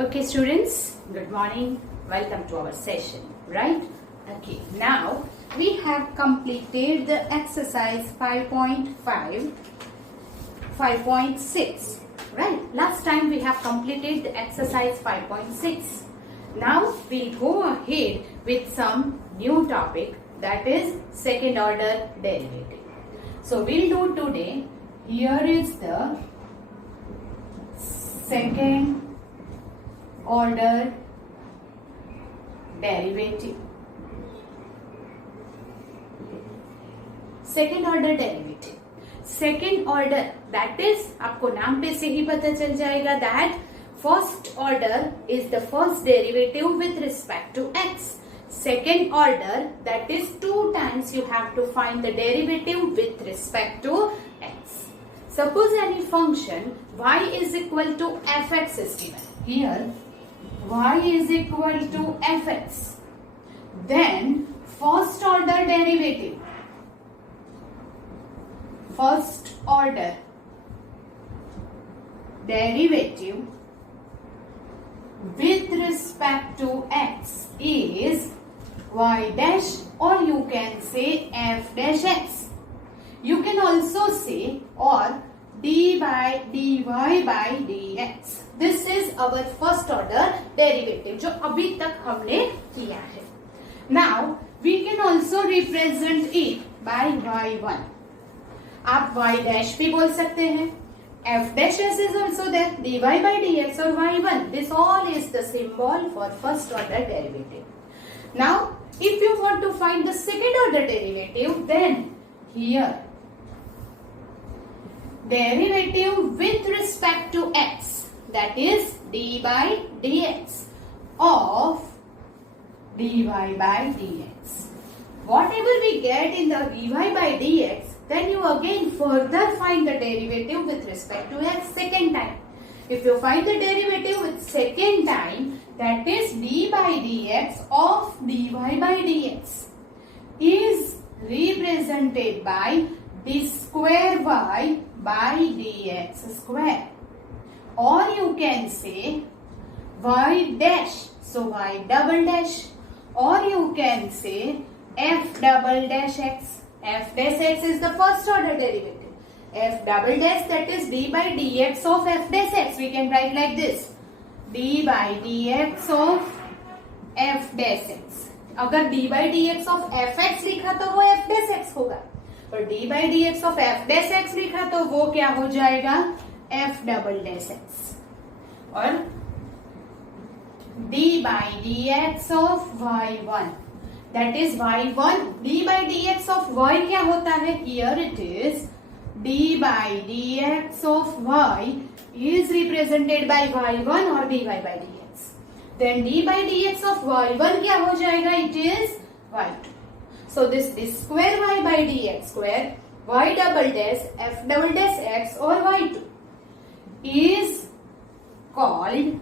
Okay, students, good morning. Welcome to our session, right? Okay, now we have completed the exercise 5.5, 5.6, right? Last time we have completed the exercise 5.6. Now we'll go ahead with some new topic, that is second order derivative. So we'll do today, here is the second order derivative. Second order derivative, second order that is आपको नाम पे से ही पता चल जाएगा that first order is the first derivative with respect to x. Second order that is 2 times you have to find the derivative with respect to x. Suppose any function y is equal to fx is given. Here y is equal to fx. Then first order derivative, first order derivative with respect to x is y dash, or you can say f dash x. You can also say or d by dy by dx. This is our first order derivative जो अभी तक हमने किया है. Now we can also represent it by y1. आप y dash भी बोल सकते हैं. f dash s is also there. dy by dx or y1. This all is the symbol for first order derivative. Now if you want to find the second order derivative, then here derivative with respect to x, that is d by dx of dy by dx. Whatever we get in the dy by dx, then you again further find the derivative with respect to x second time. If you find the derivative with second time, that is d by dx of dy by dx is represented by d square y by dx square, or you can say y dash, so y double dash, or you can say f double dash x. F dash x is the first order derivative. F double dash, that is d by dx of f dash x. We can write like this, d by dx of f dash x. अगर d by dx of fx लिखा तो वो f dash x होगा, और d by dx of f dash x लिखा तो वो क्या हो जाएगा, f double dash x. और d by dx of y1, that is y1. d by dx of y क्या होता है, here it is d by dx of y is represented by y1 or dy by dx. Then d by dx of y1 क्या हो जाएगा, it is y2. So this d square y by dx square, y double dash f double dash x or y2 is called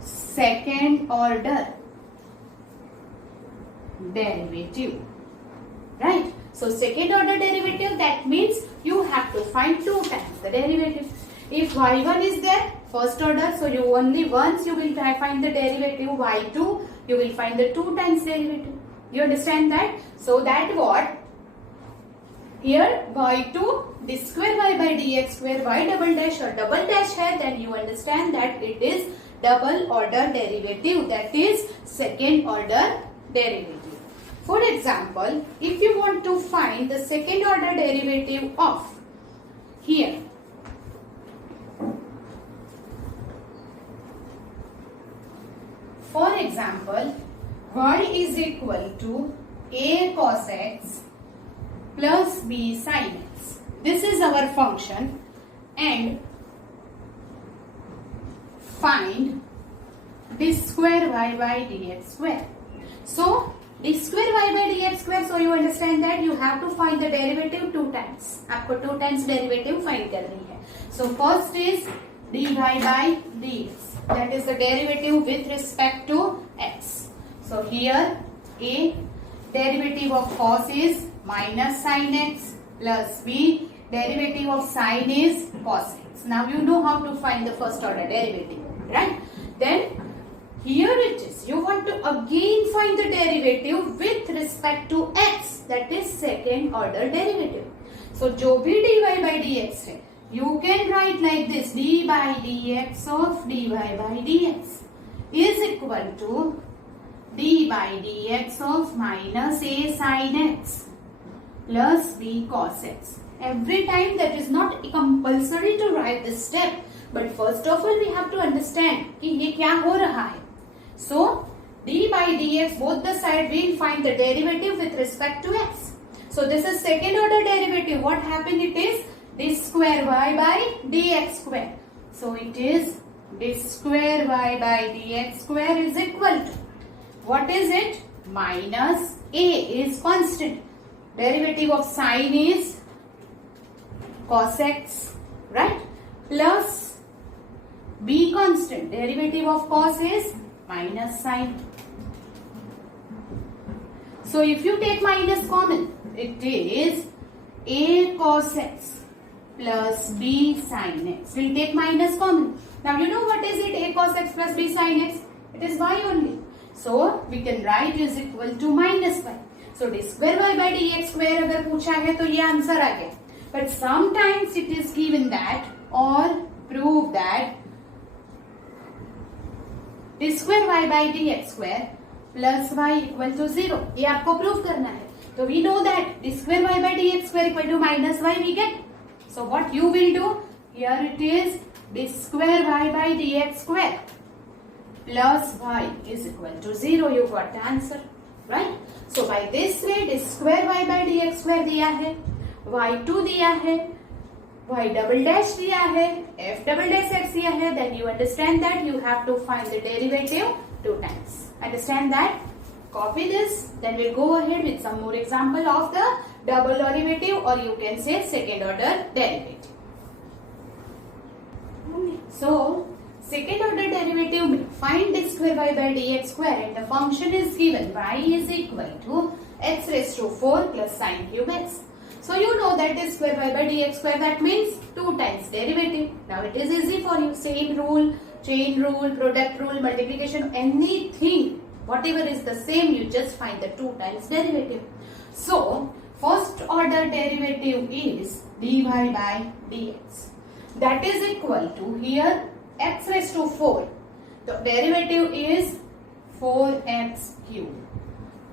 second order derivative, right? So second order derivative, that means you have to find 2 times the derivative. If y1 is there, first order, so you only once you will find the derivative. y2 you will find the 2 times derivative. You understand that? So that what? Here y2 d square y by dx square y double dash or double dash है, then you understand that it is double order derivative, that is second order derivative. For example, if you want to find the second order derivative of here, for example, y is equal to a cos x plus b sin x. This is our function, and find d square y by dx square. So d square y by dx square, so you understand that you have to find the derivative 2 times. आपको 2 times derivative find करनी है. So first is dy by dx, that is the derivative with respect to x. So here a derivative of cos is minus sin x plus b derivative of sin is cos x. x. Now you know how to find the first order derivative, right? Then here it is. You want to again find the derivative with respect to x, that is second order derivative. So जो भी dy by dx है, you can write like this: d by dx of dy by dx is equal to d by dx of minus a sin x plus b cos x. Every time that is not compulsory to write this step, but first of all we have to understand कि ये क्या हो रहा है. So d by dx, both the side we will find the derivative with respect to x. So this is second order derivative. What happened? It is d square y by dx square. So it is d square y by dx square is equal to, what is it? Minus a is constant. Derivative of sine is cos x, right? Plus b constant. Derivative of cos is minus sine. So if you take minus common, it is a cos x plus b sin x. We'll take minus common. Now you know what is it? A cos x plus b sin x. It is y only. So we can write is equal to minus y. So d square y by dx square अगर पूछा है तो ये answer आ गया. But sometimes it is given that or prove that d square y by dx square plus y equal to 0. ये आपको prove करना है. So we know that d square y by dx square equal to minus y we get. So what you will do? Here it is d square y by dx square plus y is equal to 0. You got the answer, right? So by this way d square y by dx square दिया है, y2 दिया है, y double dash दिया है, f double dash x दिया है. Then you understand that you have to find the derivative 2 times. Understand that? Copy this. Then we'll go ahead with some more example of the double derivative, or you can say second order derivative. So second order derivative में find d square y by dx square and the function is given y is equal to x raised to 4 plus sin cube x. So you know that d square y by dx square, that means 2 times derivative. Now it is easy for you. Same rule, chain rule, product rule, multiplication, anything, whatever is the same, you just find the 2 times derivative. So first order derivative is dy by dx. That is equal to, here x raised to 4. The derivative is 4x cube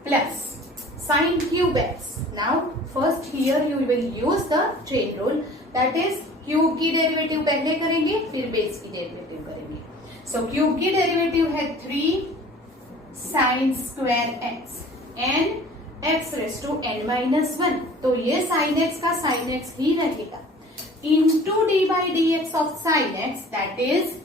plus sin cube x. Now first here you will use the chain rule, that is cube की derivative पहले करेंगे फिर base की derivative करेंगे. So cube की derivative है 3 sin square x and x raised to n minus 1. तो ये sin x का sin x ही रहेगा into d by dx of sin x, that is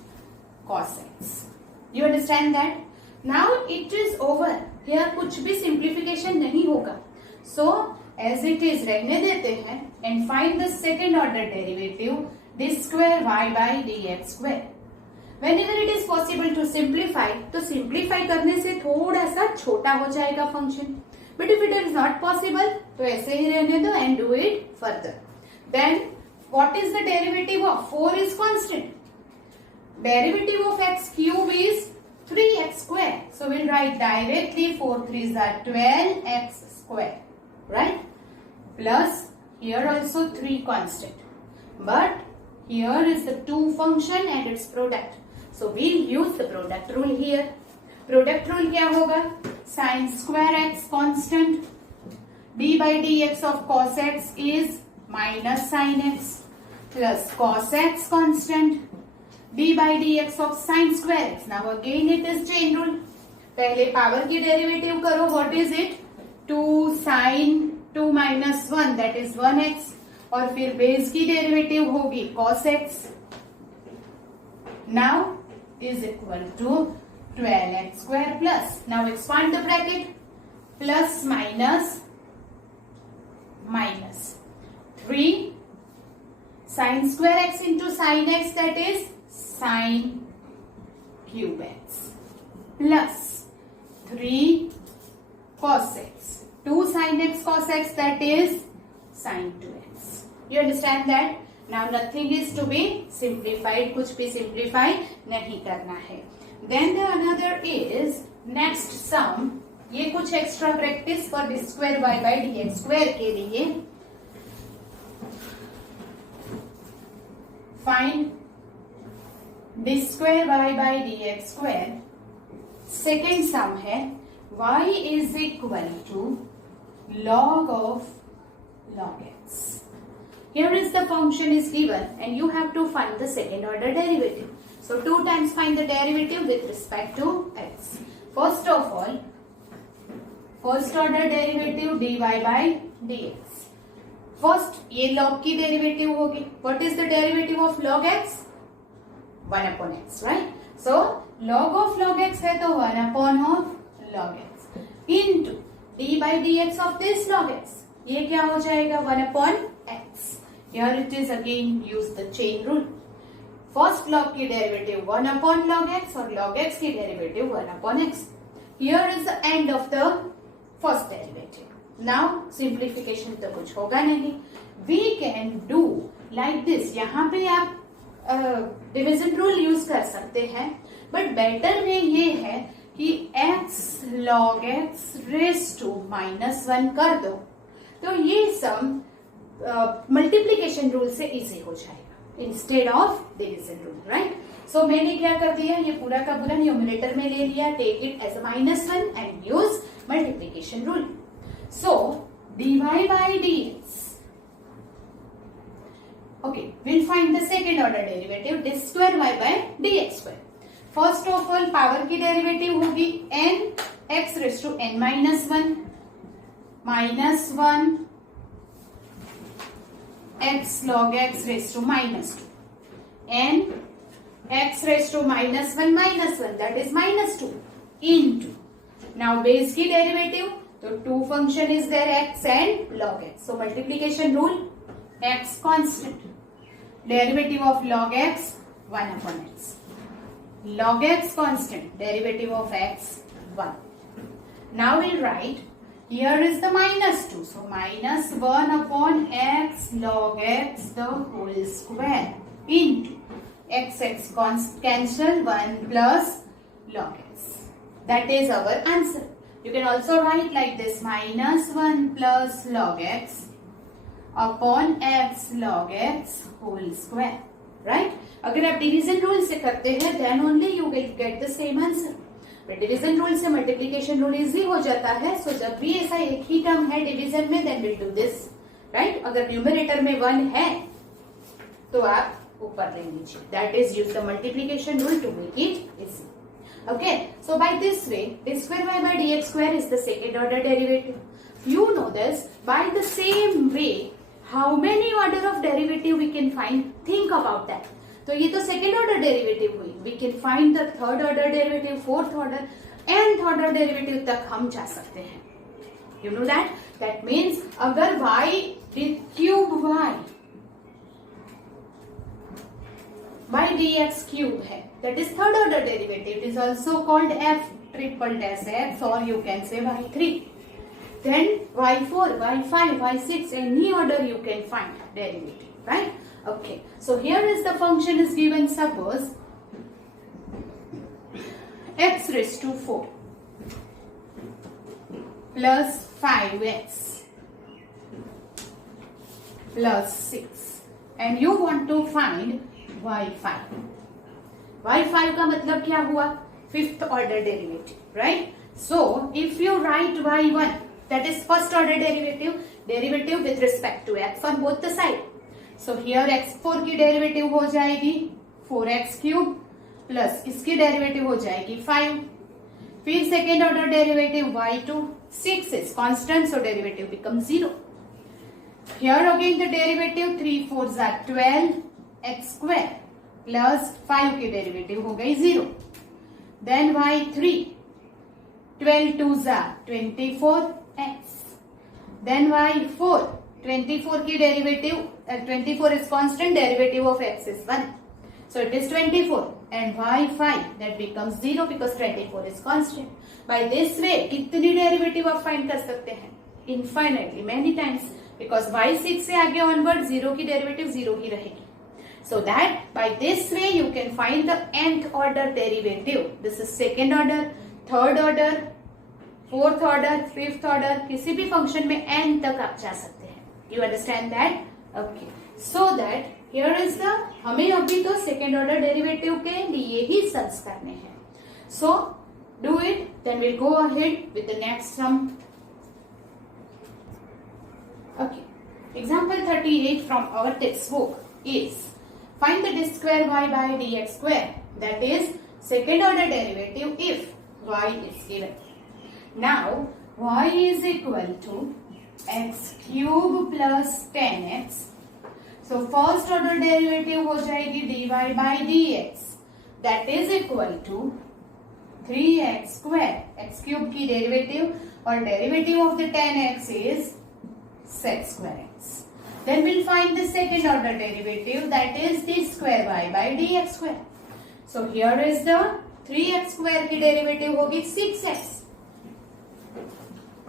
cos x. You understand that? Now it is over. Here कुछ भी simplification नहीं होगा. So as it is रहने देते हैं and find the second order derivative d square y by dx square. Whenever it is possible to simplify, तो simplify करने से थोड़ा सा छोटा हो जाएगा function. But if it is not possible, तो ऐसे ही रहने दो and do it further. Then what is the derivative of 4 is constant. Derivative of x cube is 3x square. So we'll write directly 4 3s are 12x square, right? Plus here also 3 constant. But here is the 2 function and its product. So we'll use the product rule here. Product rule क्या होगा? Sin square x constant. d by dx of cos x is minus sin x plus cos x constant. d by dx of sin square x. Now again it is chain rule. पहले power की derivative करो. What is it? 2 sin 2 minus 1, that is 1x. और फिर base की derivative होगी cos x. Now is equal to 12x square plus. Now expand the bracket. Plus minus minus 3 sin square x into sin x, that is sin cube x plus 3 cos x. 2 sin x cos x, that is sin 2x. You understand that? Now nothing is to be simplified, कुछ भी simplify नहीं करना है. Then the another is next sum. ये कुछ extra practice for D square Y by D X square के लिए. Find D square Y by D X square. Second sum है y is equal to log of log x. Here is the function is given and you have to find the second order derivative. So 2 times find the derivative with respect to x. First of all, first order derivative dy by dx. First ये log की derivative होगी. What is the derivative of log x? 1 upon x, right? So log of log x है तो 1 upon of log x into d by dx of this log x. ये क्या हो जाएगा? 1 upon x. Here it is again use the chain rule. First log की derivative 1 upon log x और log x की derivative 1 upon x. Here is the end of the first derivative. Now simplification तो कुछ होगा नहीं. We can do like this. यहाँ पे आप डिविजन रूल यूज कर सकते हैं, बट बेटर में ये है कि x log x raise to -1 कर दो तो ये सम मल्टीप्लीकेशन रूल से इजी हो जाएगा instead of division rule, right. So मैंने क्या कर दिया, ये पूरा का पूरा न्यूमरेटर में ले लिया. Take it as -1 and use multiplication rule. So dy by dx. Okay, we'll find the second order derivative d square y by dx square. First of all power की डेरिवेटिव होगी n x raise to n -1 x log x raise to -2 n x raise to -1 that is -2 into. Now base की derivative तो 2 function is there x and log x. So multiplication rule x constant. Derivative of log x 1 upon x. Log x constant. Derivative of x 1. Now we'll write here is the -2. So -1 upon x log x the whole square into x cancel 1 plus log x. That is our answer. You can also write like this -1 plus log x upon x log x whole square, right? अगर आप division rule से करते हैं then only you will get the same answer. Division rule से multiplication rule easy हो जाता है. So जब भी ऐसा एक ही टर्म है डिवीजन में then will do this, right. अगर न्यूमरेटर में 1 है तो आप ऊपर ले लीजिए. That is use the multiplication rule to make it easy. Okay, so by this way d square y by dx square is the second order derivative. You know this. By the same way, how many order of derivative we can find? Think about that. तो ये तो second order derivative हुई. We can find the third order derivative, fourth order, nth order derivative तक हम जा सकते हैं. You know that. That means अगर y cube y by dx cube है, that is third order derivative. It is also called f triple dash x or you can say y3. Then y4, y5, y6, any order you can find derivative, right? Okay, so here is the function is given. Suppose x raised to 4 plus 5x plus 6 and you want to find y5. y5 का मतलब क्या हुआ? Fifth order derivative, right. So if you right y1 that is first order derivative with respect to x on both the side. So here x4 की derivative हो जाएगी 4x cube plus इसकी derivative हो जाएगी 5. फिर second order derivative y2 6 is constant so derivative becomes 0. Here again the derivative 3 4s are 12 x square plus 5 की derivative हो गई 0. Then y3 12 2s are 24x. Then y4 24 की derivative 24 is constant, derivative of x is 1. So it is 24 and y5 that becomes 0 because 24 is constant. By this way कितनी derivative आप find कर सकते हैं? Infinitely, many times, because y6 से आगे onward 0 की derivative 0 ही रहेगी. So that by this way you can find the nth order derivative. This is second order, third order, fourth order, fifth order. किसी भी function में n तक आप जा सकते हैं. You understand that? Okay. So that here is the, हमें अभी तो second order derivative के लिए ही sums करने हैं. So do it. Then we'll go ahead with the next sum. Okay. Example 38 from our textbook is find the d square y by dx square. That is second order derivative if y is given. Now y is equal to x cube plus 10x. So first order derivative हो जाएगी dy by dx. That is equal to 3x square. x cube की derivative और derivative of the 10x is sec square x. Then we'll find the second order derivative, that is d square y by dx square. So here is the 3x square की derivative होगी 6x.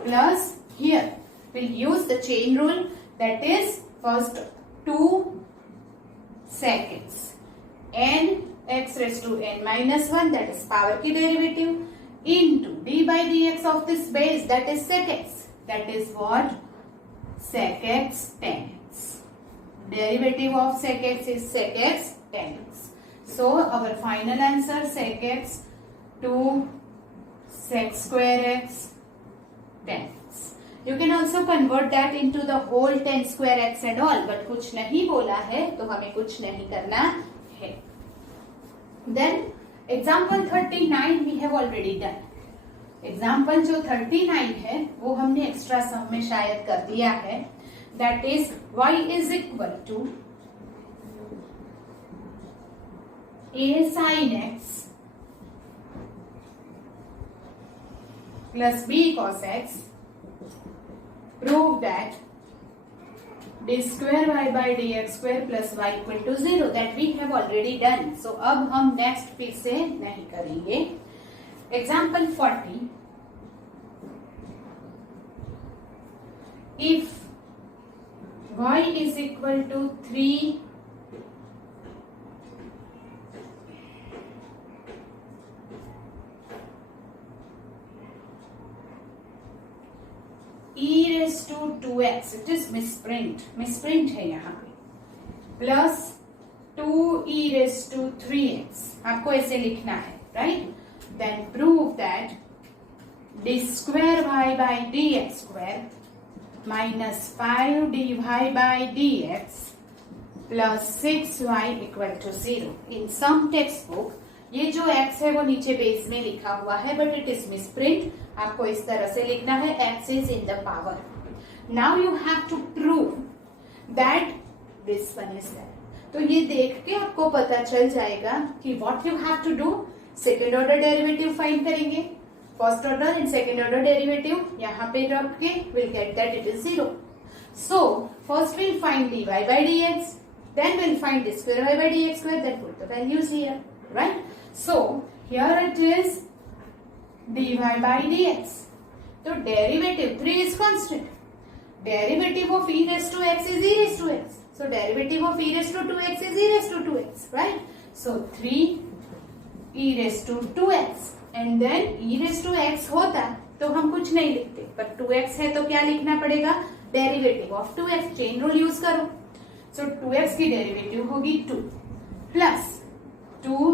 Plus here we'll use the chain rule, that is first 2 sec x. n x raised to n minus 1, that is power की derivative, into d by dx of this base, that is sec x. That is what? Sec x 10x. Derivative of sec x is sec x 10x. So our final answer sec x to sec square x 10x. You can also convert that into the whole 10 square x and all, but कुछ नहीं बोला है तो हमें कुछ नहीं करना है. Then example 39 we have already done. Example जो 39 है वो हमने एक्स्ट्रा सम में शायद कर दिया है. That is y is equal to a sin x plus b cos x. Prove that d square y by dx square plus y equal to 0. That we have already done. So अब हम next फिर से नहीं करेंगे. Example 40. If y is equal to 3 e raised to 2x, it is misprint है यहाँ पे, plus 2e raised to 3x. आपको ऐसे लिखना है, right? Then prove that d square y by dx square minus 5 dy by dx plus 6y equal to 0. In some textbook ये जो x है वो नीचे बेस में लिखा हुआ है, but it is misprint. आपको इस तरह से लिखना है x is in the power. Now you have to prove that this one is there. तो ये देख के आपको पता चल जाएगा कि what you have to do. Second order derivative find करेंगे. First order and second order derivative यहाँ पे रख के will get that it is 0. So first will find dy by dx, then we'll find d square y by dx square, then put the values here, right? So here it is dy by dx. So derivative 3 is constant. Derivative of e raised to x is e raised to x. So derivative of e raised to 2x is e raised to 2x, right? So 3 e raised to 2x and then e raised to x होता तो हम कुछ नहीं लिखते, पर 2x है तो क्या लिखना पड़ेगा? Derivative of 2x. Chain rule use करो. सो 2x की डेरिवेटिव होगी 2 plus 2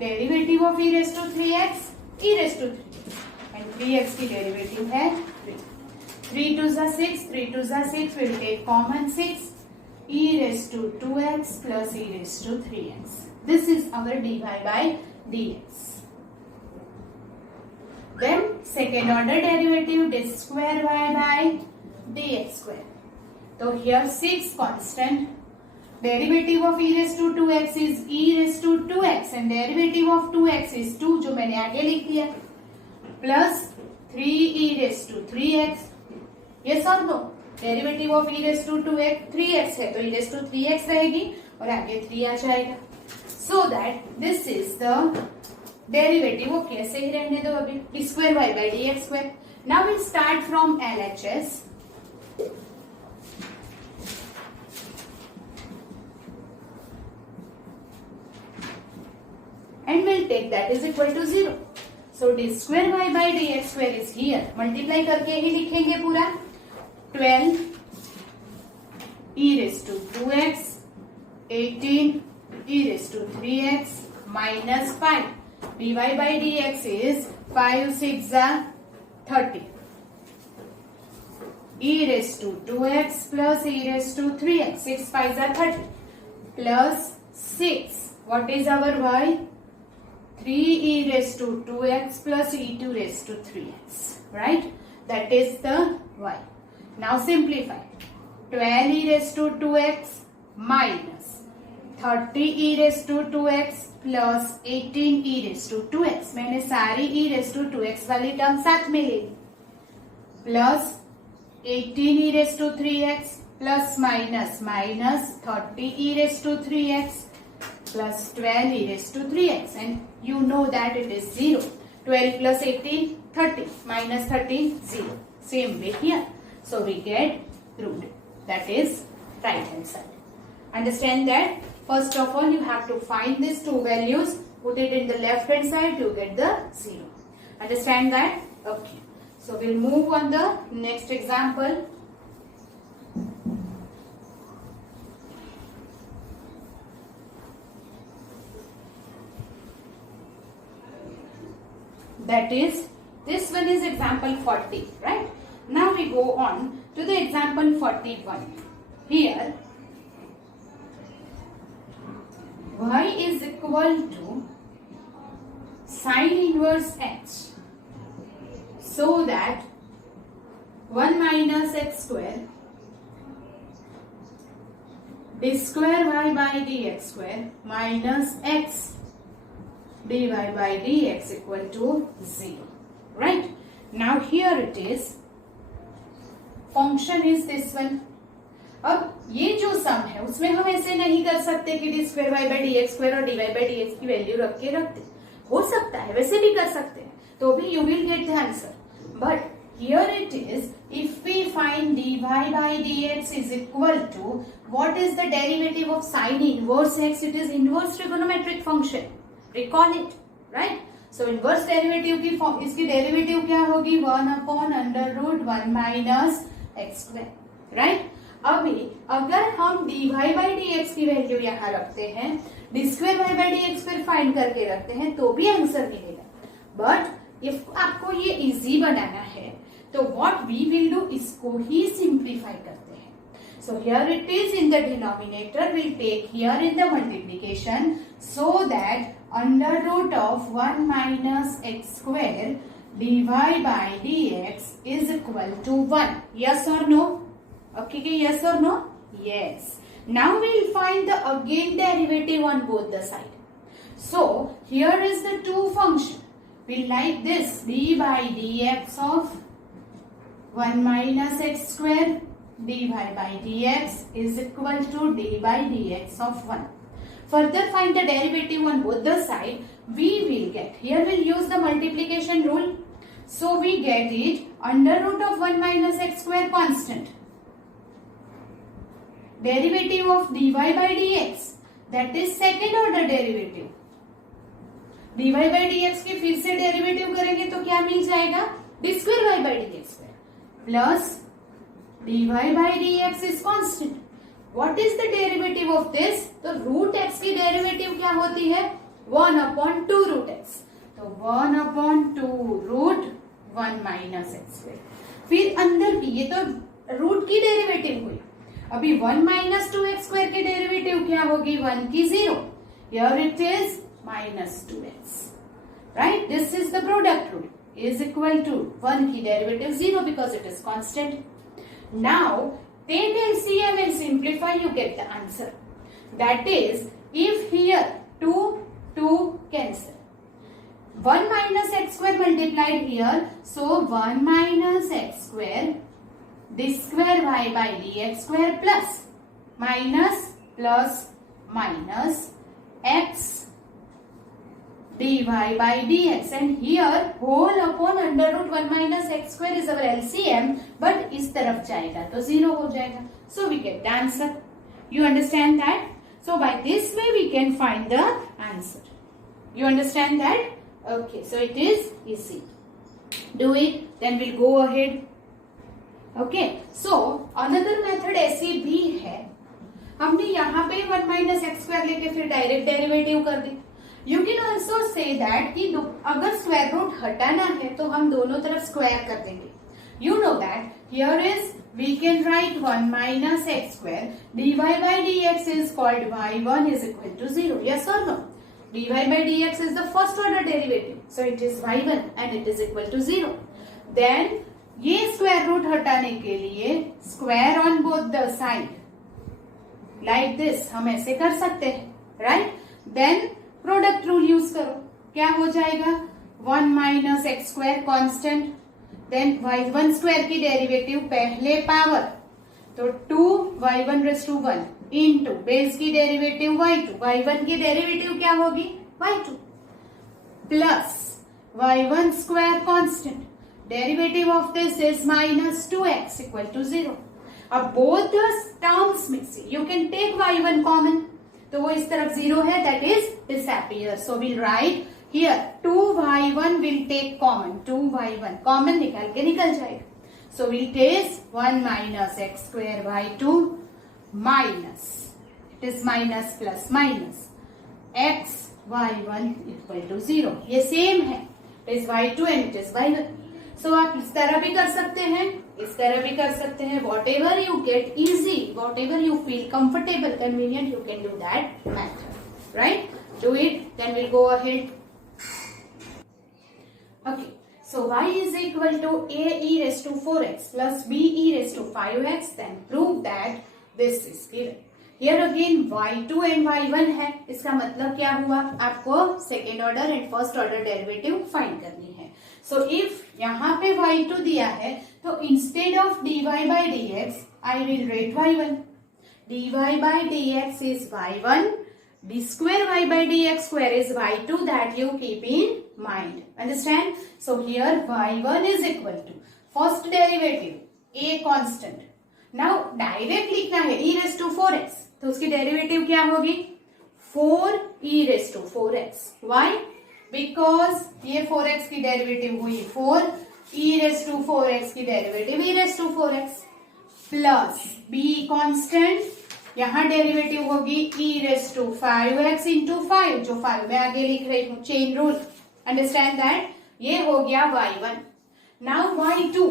derivative of e raised to 3x e raised to 3 and 3x की डेरिवेटिव है 3. 3 2 जा 6, 3 2 जा 6, will take common 6, e raised to 2x plus e raised to 3x. This is our dy by dx. Then second order derivative d square y by dx square. So here 6 constant. Derivative of e raised to 2x is e raised to 2x and derivative of 2x is 2 जो मैंने आगे लिख दिया, plus 3e raised to 3x. Yes or no? Derivative of e raised to 2x 3x है तो e raised to 3x रहेगी और आगे 3 आ जाएगा. So that this is the derivative. Okay, ऐसे ही रहने दो अभी. d square y by dx square. Now we'll start from LHS. take that is equal to 0. So d square y by dx square is here. Multiply करके ही लिखेंगे पूरा. 12 e raised to 2x, 18 e raised to 3x minus 5. dy by dx is 5 6 are 30. e raised to 2x plus e raised to 3x. 6 5 are 30. Plus 6. What is our y? 3e raised to 2x plus e2 raised to 3x. Right? That is the y. Now simplify. 12e raised to 2x minus 30e raised to 2x plus 18e raised to 2x. मैंने सारी e raised to 2x वाली term साथ में ले ली. Plus 18e raised to 3x plus minus 30e raised to 3x plus 12e raised to 3x, and you know that it is 0. 12 plus 18 30 minus 13 0. Same way here. So we get root. That is right hand side. Understand that? First of all, you have to find these two values, put it in the left hand side, you get the 0. Understand that? Okay. So we'll move on the next example. That is, this one is example 40, right? Now we go on to the example 41. Here, y is equal to sine inverse h, so that 1 minus x square d square y by dx square minus x dy by dx equal to 0. Right? Now here it is. Function is this one. अब ये जो सम है उसमें हम ऐसे नहीं कर सकते कि D square Y by D X square और D Y by D X की वैल्यू रख के रखते. हो सकता है, वैसे भी कर सकते हैं, तो भी you will get the answer. But here it is, if we find dy by dx is equal to what is the derivative of sine inverse x? It is inverse trigonometric function. Recall it, right? So inverse derivative की इसकी derivative क्या होगी? 1 upon under root 1 minus x square, right? अभी अगर हम dy by dx की value यहाँ रखते हैं, d square y by dx फिर फाइंड करके रखते हैं, तो भी आंसर मिलेगा. बट इफ आपको ये इजी बनाना है तो व्हाट वी विल डू, इसको ही सिंप्लीफाई करते हैं. So here it is in the denominator, we'll take here in the multiplication, so that under root of 1 minus x square dy by dx is equal to 1. Yes or no? Okay, yes or no? Yes. Now we'll find the again derivative on both the side. So here is the two function. We'll like this, d by dx of 1 minus x square dy by dx is equal to d by dx of 1. Further find the derivative on both the side. We will get, here we'll use the multiplication rule. So we get it under root of 1 minus x square constant. Derivative of dy by dx, that is second order derivative. dy by dx की फिर से derivative करेंगे तो क्या मिल जाएगा? d square y by dx square plus dy by dx is constant. What is the derivative of this? तो root x की derivative क्या होती है? 1 upon 2 root x. तो 1 upon 2 root 1 minus x square. फिर अंदर भी ये तो रूट की डेरिवेटिव हुई. अभी 1 minus 2x square की डेरिवेटिव क्या होगी? 1 की 0. Here it is minus 2x. Right? This is the product rule. Is equal to 1 की derivative 0 because it is constant. Now take LCM and simplify, you get the answer. That is, if here 2 cancel, 1 minus x square multiplied here, so 1 minus x square d square y by dx square plus minus x dy by dx, and here whole upon under root 1 minus x square is our LCM, but इस तरफ जाएगा तो 0 हो जाएगा. So we get the answer. You understand that? So by this way we can find the answer. You understand that? Okay, so it is easy. Do it, then we'll go ahead. Okay, so another method ऐसी भी है, हमने यहाँ पे 1 minus x square लेके फिर direct derivative कर दी. You can also say that कि अगर स्क्वायर रूट हटाना है तो हम दोनों तरफ स्क्वायर कर देंगे. You know that here is we can write 1 minus x square dy by dx is called y1 is equal to 0. Yes or no? dy by dx is the first order derivative, so it is y1 and it is equal to 0. Then ये square root हटाने के लिए square on both the side like this हम ऐसे कर सकते हैं, right. Then product rule use करो, क्या हो जाएगा 1 minus x square constant, then y1 square की डेरिवेटिव पहले पावर तो 2y1 raise to 1 into base की डेरिवेटिव y2, y1 की डेरिवेटिव क्या होगी y2 plus y1 square constant, derivative of this is minus 2x equal to 0. अब both the terms mixing, you can take y1 common, तो वो इस तरफ 0 है, that is disappear. So will write here 2y1 will take common, 2y1 common निकाल के निकल जाएगा. So will take 1 minus x square y2 minus it is minus plus minus x y1 equal to 0. ये सेम है, it is y2 and it is y1. So आप इस तरह भी कर सकते हैं, इस तरह भी कर सकते हैं. Whatever you get easy, whatever you feel comfortable convenient, you can do that method, right. Do it, then will go ahead. Okay, so y is equal to a e raised to 4x plus b e raised to 5x, then prove that this is given. Here again y2 and y1 है, इसका मतलब क्या हुआ, आपको second order and first order derivative find करनी है. So if यहाँ पे y2 दिया है तो instead of dy by dx I will write y1. dy by dx is y1, d square y by dx square is y2, that you keep in mind. Understand? So here y1 is equal to first derivative a constant. Now direct लिखना है e raised to 4x, तो उसकी derivative क्या होगी 4 e raised to 4x. Why? Because ये 4x की derivative हुई 4, e raised to 4x की derivative e raised to 4x plus b constant, यहाँ डेरिवेटिव होगी e raised to 5x into 5, जो 5 में आगे लिख रही हूँ, चेन रूल. Understand that. ये हो गया y1. Now y2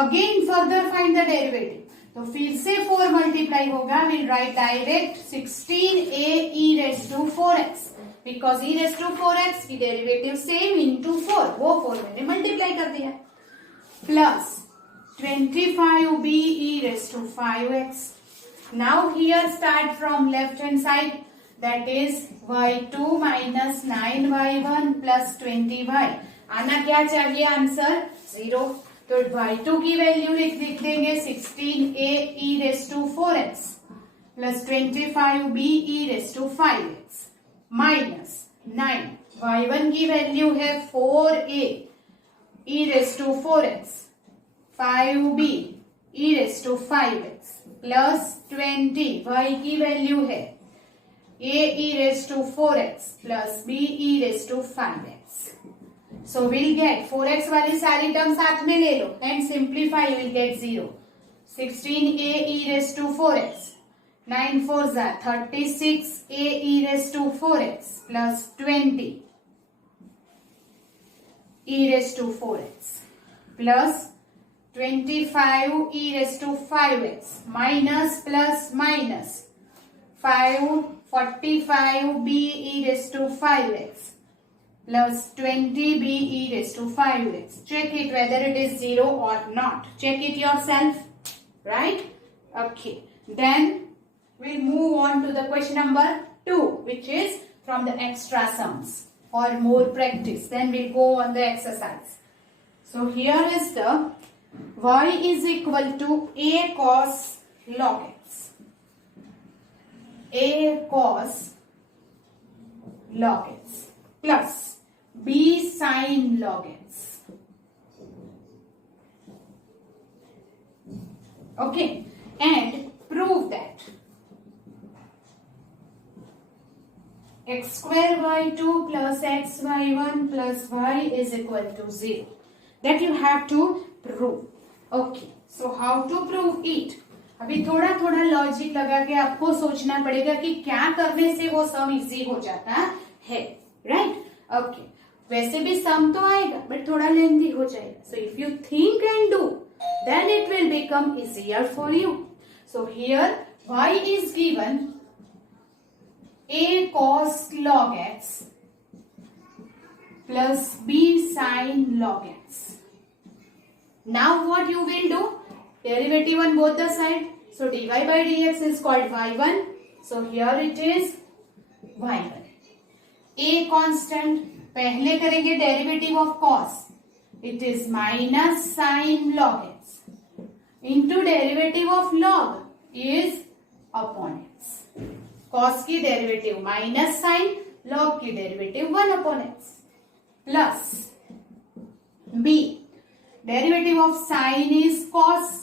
again further find the derivative, तो फिर से 4 मल्टीप्लाई होगा, will write direct 16a e raised to 4x, because e raised to 4x की डेरिवेटिव सेम इंटू 4, वो 4 मैंने मल्टीप्लाई कर दिया, plus 25b e raised to 5x. Now here start from left hand side, that is y2 minus 9y1 plus 20y. आना क्या चाहिए answer 0, तो y2 की वैल्यू लिख देंगे 16a e raised to 4x plus 25b e raised to 5x minus 9. y1 की value है 4a e raised to 4x, 5b e raised to 5x plus 20. y की वैल्यू है a e raised to 4x plus b e raised to 5x. So we'll get 4x वाली सारी term साथ में ले लो and simplify, will get 0. 16a e raised to 4x, 9 4s are 36a e raised to 4x plus 20 e raised to 4x plus 25 e raised to 5x minus plus minus 5 45b e raised to 5x plus 20b e raised to 5x. Check it whether it is 0 or not. Check it yourself. Right? Okay. Then we'll move on to the question number 2, which is from the extra sums for more practice. Then we'll go on the exercise. So here is the y is equal to a cos log x. A cos log x plus b sin log x. Okay, and prove that x square y2 plus x y1 plus y is equal to 0. That you have to prove. Okay, so how to prove it? अभी थोड़ा थोड़ा logic लगा के आपको सोचना पड़ेगा कि क्या करने से वो सम इजी हो जाता है, राइट? ओके, वैसे भी सम तो आएगा बट थोड़ा लेंथी हो जाएगा. So if you think and do then it will become easier for you. So here y is given a cos log x plus b sin log x. Now what you will do? Derivative on both the side. So dy by dx is called y1. So here it is y1. A constant. पहले करेंगे derivative of cos. It is minus sin log x into derivative of log is upon x. Cos की derivative minus sin, log की derivative 1 upon x plus b. Derivative of sin is cos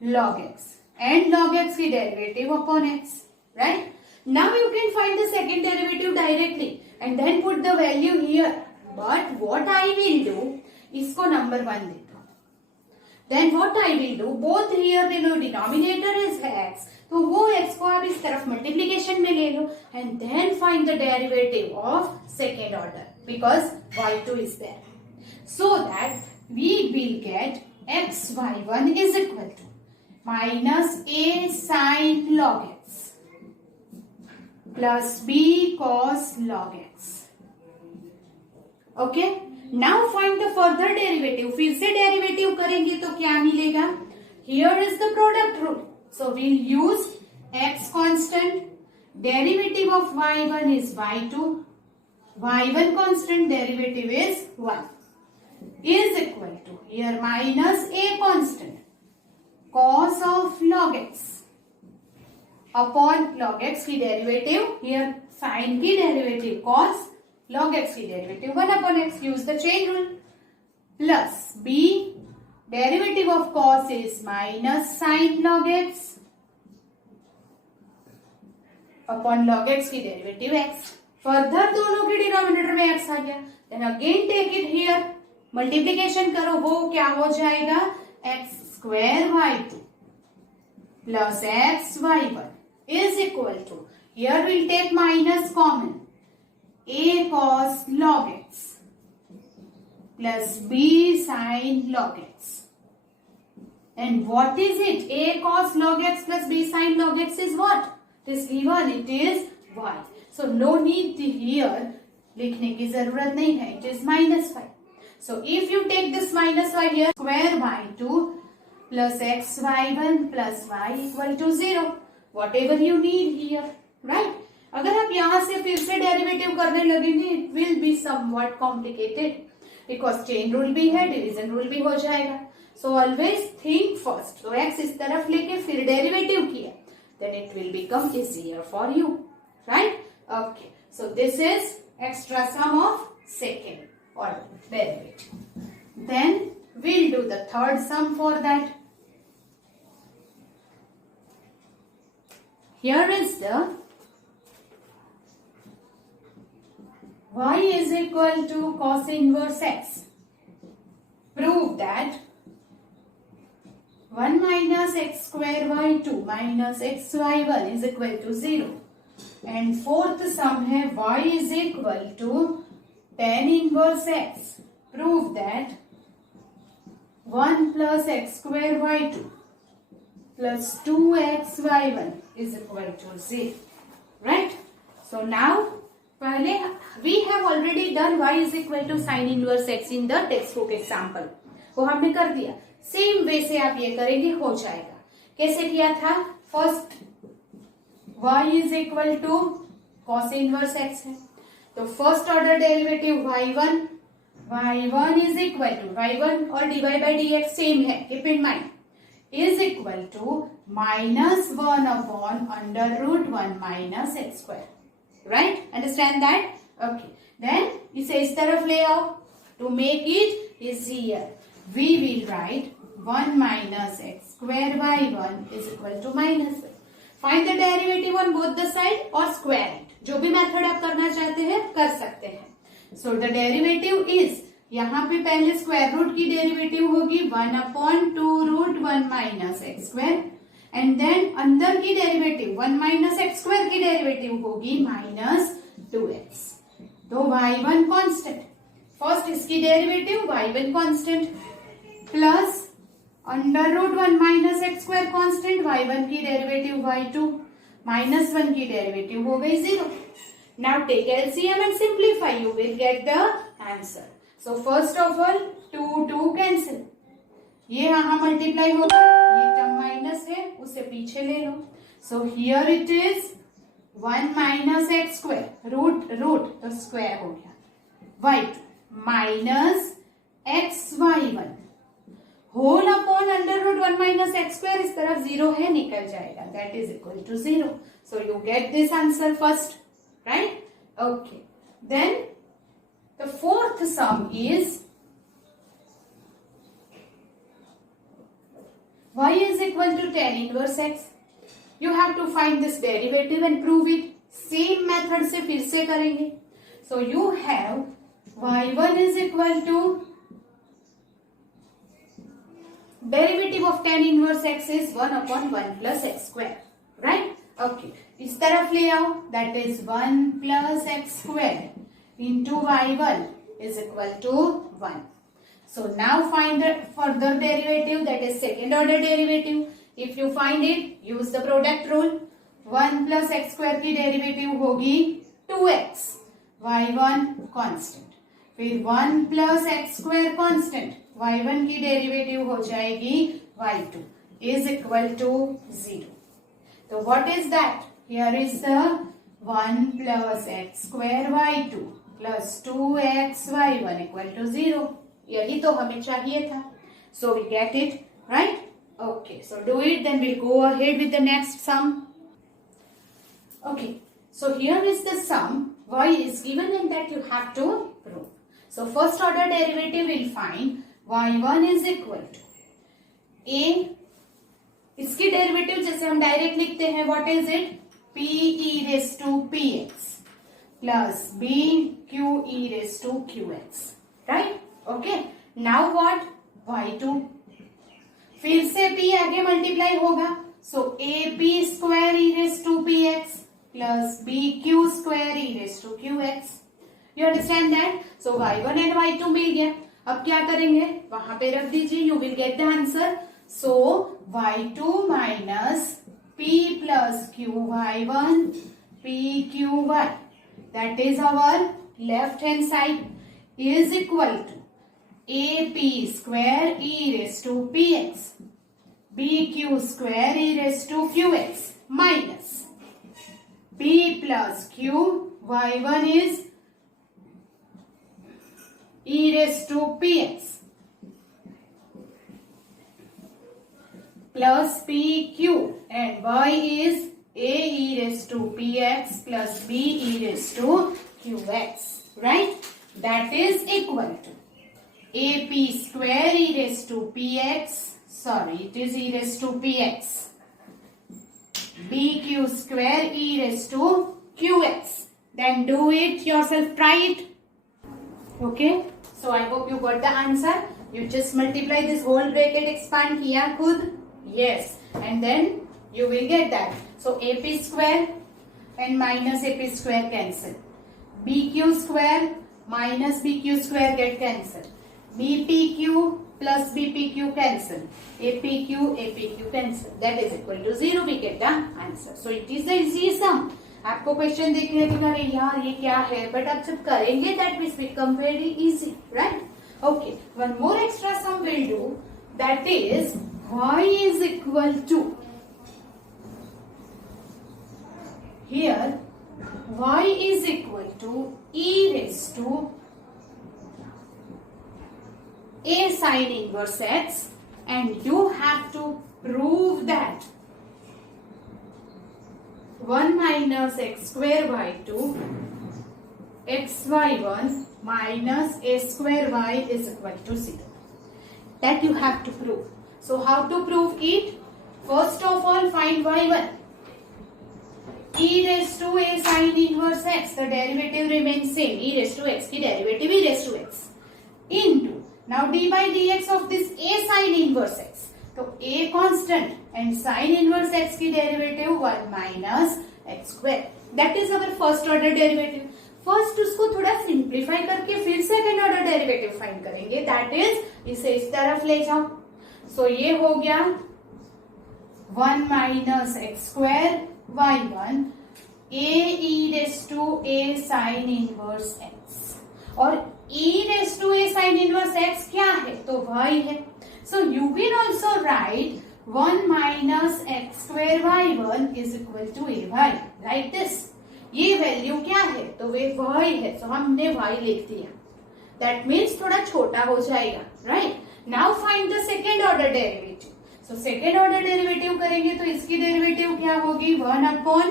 log x and log x की derivative upon x, right? Now you can find the second derivative directly and then put the value here. But what I will do, इसको number 1 दे दो. Then what I will do, both here denominator is x, तो वो x को आप इस तरफ multiplication में ले लो and then find the derivative of second order because y2 is there. So that we will get x y1 is equal to minus a sin log x plus b cos log x. Okay, now find the further derivative. फिर से derivative करेंगे तो क्या मिलेगा? Here is the product rule. So we'll use x constant. Derivative of y1 is y2. y1 constant, derivative is 1 is equal to here minus a constant cos of log x upon log x की derivative, here sin की derivative cos, log x की derivative 1 upon x. Use the chain rule. Plus b. Derivative of cos is minus sin log x upon log x की derivative x. Further दोनों के denominator में x आ गया. Then again take it here. Multiplication करो, वो क्या हो जाएगा? x square y2 plus x y1 is equal to, here we'll take minus common, a cos log x plus b sin log x. And what is it? A cos log x plus b sin log x is what? It is given. It is y. So no need here लिखने की जरूरत नहीं है. It is minus 5. So if you take this minus y here, square y2 plus x y1 plus y equal to 0. Whatever you need here, right? अगर आप यहाँ से फिर से डेरिवेटिव करने लगेंगे it will be somewhat complicated because chain rule भी है, डिवीजन रूल भी हो जाएगा. So always think first. तो एक्स इस तरफ लेके फिर डेरिवेटिव किया, then it will become easier for you, right? Okay, so this is extra sum of second order derivative. Then we'll do the third sum for that. Here is the y is equal to cos inverse x. Prove that 1 minus x square y2 minus x y1 is equal to 0. And fourth sum है y is equal to tan inverse x. Prove that 1 plus x square y2 plus 2x y1 is equal to 0. Right? So now पहले we have already done y is equal to sin inverse x in the textbook example. वो हमने कर दिया. Same way से आप ये करेंगे, हो जाएगा. कैसे किया था? First y is equal to cos inverse x है, तो first order derivative y1 is equal to y1 और dy by dx सेम है, keep in mind, is equal to minus 1 upon under root 1 minus x square. Right? Understand that? Okay. Then इसे इस तरफ ले आओ. To make it easier, we will write 1 minus x square y1 is equal to minus 1. Find the derivative on both the side or square it. जो भी कर सकते हैं। सो द डेरिवेटिव इज, यहाँ पे पहले स्क्वायर रूट की derivative होगी 1/2√1 minus x square, and then अंदर की डेरिवेटिव 1 माइनस एक्स स्क्वायर की डेरिवेटिव होगी -2x। तो y1 कांस्टेंट, फर्स्ट इसकी derivative y1 constant plus √1 minus x square constant, y1 की डेरिवेटिव y2 -1 की डेरिवेटिव हो गई 0। Now take LCM and simplify, you will get the answer. So first of all 2 cancel, ये यहां multiply होगा, ये term minus है उसे पीछे ले लो। So here it is 1 minus x square, root तो स्क्वायर हो गया, y2 minus xy1 whole upon √1 minus x square, इस तरफ 0 है निकल जाएगा, that is equal to 0। So you get this answer first, right? Okay, then the fourth sum is y is equal to tan inverse x. You have to find this derivative and prove it. Same method से फिर से करेंगे. So you have y1 is equal to derivative of tan inverse x is 1/1 plus x square, right? Okay. इस तरफ ले आओ, that is 1 plus x square into y1 is equal to 1. So now find the further derivative, that is second order derivative. If you find it, use the product rule. 1 plus x square की derivative होगी 2x, y1 constant, फिर 1 plus x square constant, y1 की derivative हो जाएगी y2 is equal to 0. So what is that? Here is the 1 plus x square y2 plus 2x y1 equal to 0. यही तो हमें चाहिए था. So we get it, right? Okay, so do it, then we'll go ahead with the next sum. Okay, so here is the sum. Y is given and that you have to prove. So first order derivative we'll find y1 is equal to a, इसकी derivative जैसे हम direct लिखते हैं, what is it? p e raised to px plus b q e raised to qx, right? Okay, now what? y2, फिर से p आगे multiply होगा, so ap square e raised to px plus bq square e raised to qx. You understand that? So y1 and y2 मिल गया. अब क्या करेंगे? वहां पे रख दीजिए, you will get the answer. So y2 minus p plus qy1 pqy, that is our left hand side, is equal to ap square e raised to px bq square e raised to qx minus p plus q, y1 is e raised to px plus pq, and y is a e raised to px plus b e raised to qx, right? That is equal to ap square e raised to px, sorry, it is e raised to px, bq square e raised to qx. Then do it yourself, try it. Okay, so I hope you got the answer. You just multiply this whole bracket, expand किया खुद, yes, and then you will get that. So ap square and minus ap square cancel, bq square minus bq square get cancelled, bpq plus bpq cancel, apq cancel, that is equal to 0. We get the answer. So it is the easy sum. आपको question देखने लगेगा अरे यार ये क्या है, but आप जब करेंगे that will become very easy, right? Okay, one more extra sum we'll do, that is y is equal to, here y is equal to e raised to a sin inverse x, and you have to prove that 1 minus x square y2 xy1 minus a square y is equal to 0. That you have to prove. So how to prove it? First of all, find y1. e raised to a sin inverse x, the derivative remains same, e raised to x की derivative e raised to x into now d by dx of this a sin inverse x, तो a constant and sin inverse x की derivative 1 minus x square, that is our first order derivative. First उसको थोड़ा simplify करके फिर second order derivative find करेंगे, that is इसे इस तरफ ले जाओ. सो ये हो गया 1 minus x square y1 a e raise to a sine inverse x, और e raise to a sine inverse x क्या है, तो y है. So you will also write 1 minus x square y1 is equal to a y, right this. ये value क्या है, तो वे y है, तो हमने y लिख दिया. दैट मीन्स थोड़ा छोटा हो जाएगा, right. Now find the second order derivative. So second order derivative करेंगे तो इसकी डेरिवेटिव क्या होगी, 1 upon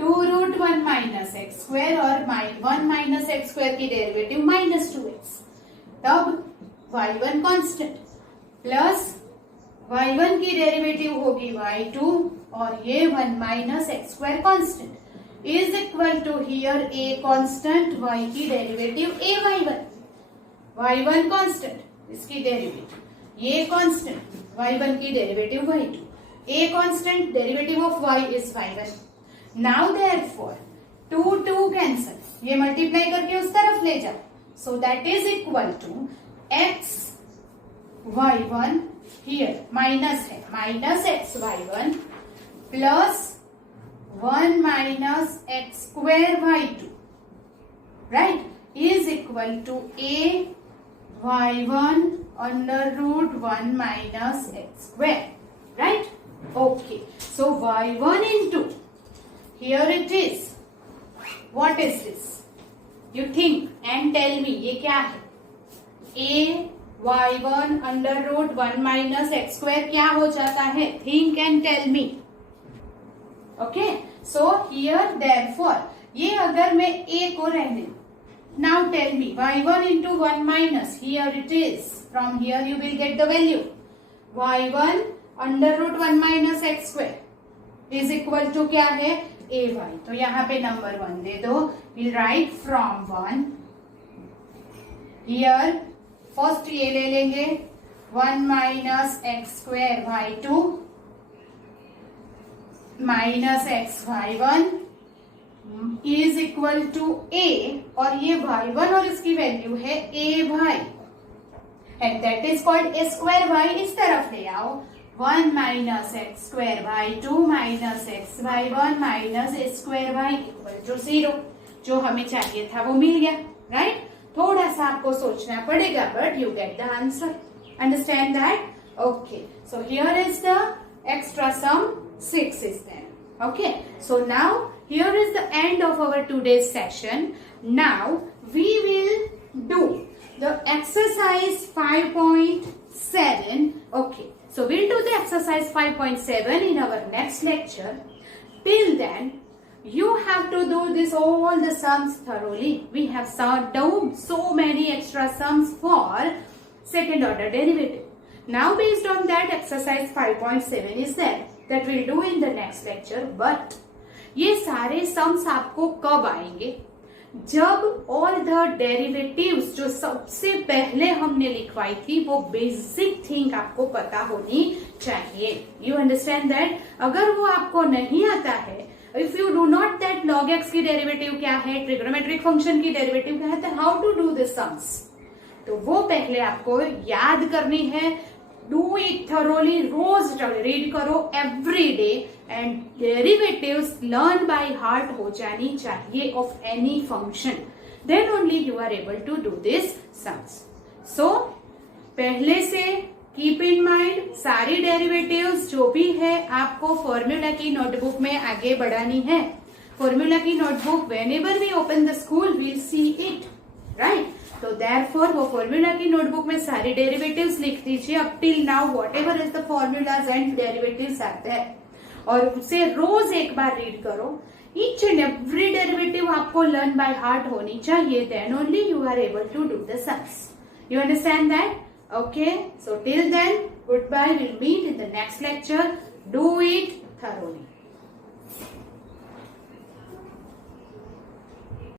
2 root 1 minus x square, और 1 माइनस एक्स स्क्वायर की डेरिवेटिव माइनस 2x, तब y1 कांस्टेंट प्लस y1 की डेरिवेटिव होगी y2, और ये 1 minus x square constant is equal to here a constant y की डेरिवेटिव a y1 कॉन्स्टेंट इसकी derivative, ये कॉन्स्टेंट y1 की derivative y2, a constant derivative of y is y1. Now therefore 2 cancel, ये multiply करके उस तरफ ले जाओ, so that is equal to x y1 here minus है, minus x y1 plus 1 minus x square y2, right, is equal to a y1 under root 1 minus x square, right. Okay, so y1 into here it is, what is this, you think and tell me, ये क्या है, a y1 under root 1 minus x square क्या हो जाता है, think and tell me. Okay, so here therefore ये अगर मैं a को रहने, now tell me y1 into 1 minus, here it is, from here you will get the value y1 under root 1 minus x square is equal to क्या है, ay. तो यहाँ पे नंबर 1 दे दो, will write from 1 here. First ये ले लेंगे 1 minus x square y2 minus x y1 is equal to a, और ये y1 और इसकी वैल्यू है ay, and that is called a square y. इस तरफ ले आओ 1 minus x square y2 minus x y1 minus a square y equal to 0. जो हमें चाहिए था वो मिल गया, राइट. थोड़ा सा आपको सोचना पड़ेगा, but you get the answer. Understand that? Okay, so here is the extra sum 6 is there. Okay, so now here is the end of our today's session. Now we will do the exercise 5.7. Okay, so we'll do the exercise 5.7 in our next lecture. Till then, you have to do this all the sums thoroughly. We have done so many extra sums for second order derivative. Now based on that, exercise 5.7 is there that we'll do in the next lecture. But ये सारे sums आपको कब आएंगे, जब all the derivatives जो सबसे पहले हमने लिखवाई थी वो बेसिक थिंग आपको पता होनी चाहिए. You understand that? अगर वो आपको नहीं आता है, if you do not that log x की डेरिवेटिव क्या है, ट्रिग्नोमेट्रिक फंक्शन की डेरिवेटिव क्या है, तो how to do the sums, तो वो पहले आपको याद करनी है. डू इट थरोली, रोज रीड करो every day, and derivatives learn by heart हो जानी चाहिए of any function. Then only you are able to do this sums. So पहले से कीप इन माइंड सारी डेरिवेटिव्स जो भी है आपको फॉर्मूला की नोटबुक में आगे बढ़ानी है. फॉर्मूला की notebook whenever we open the school will see it, right. तो देयरफॉर वो फॉर्मूला की नोटबुक में सारी डेरिवेटिव्स लिख दीजिए up till now whatever is the formulas and derivatives are there, और उसे रोज एक बार रीड करो. ईच एंड एवरी डेरिवेटिव आपको लर्न बाय हार्ट होनी चाहिए. Then only you are able to do the sums. You understand that? Okay, so till then good bye. Will meet in the next lecture. Do it thoroughly.